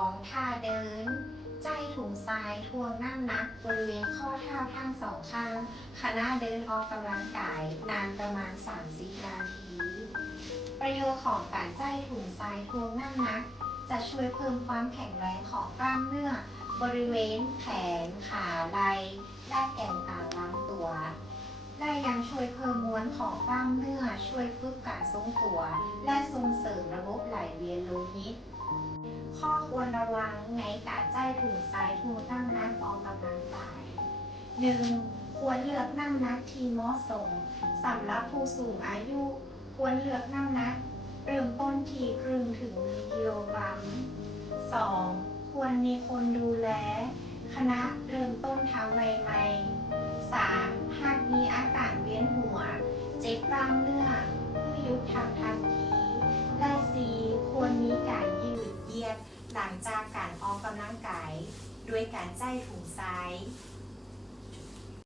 องท่าเดินใจถุงทรายทวงน้ำหนักบริเวณข้อเท้าทั้งสองข้างขณะเดินออกกำลังกายนานประมาณ30นาทีประโยชน์ของการใจถุงทรายทวงน้ำหนักจะช่วยเพิ่มความแข็งแรงของกล้ามเนื้อบริเวณแขนขาไหล่และแกนกลางลำตัวและยังช่วยเพิ่มมวลของกล้ามเนื้อช่วยฝึกการทรงตัวและส่งเสริมระบบไหลเวียนโลหิตข้อควรระวังในการใจถุงทรายทวงน้ำหนักออกกำลังกาย 1. ควรเลือกน้ำหนักที่เหมาะสมสำหรับผู้สูงอายุควรเลือกน้ำหนักเริ่มต้นที่ครึ่งถึง1กิโลกรัม 2. ควรมีคนดูแลขณะเริ่มต้นทำใหม่ๆ 3. หากมีอาการเวียนหัวเจ็บกล้ามเนื้อให้หยุดทำทันทีและ 4. ควรมีการยืดเหยียดหลังจากการออกกำลังกายด้วยการใจถุงทราย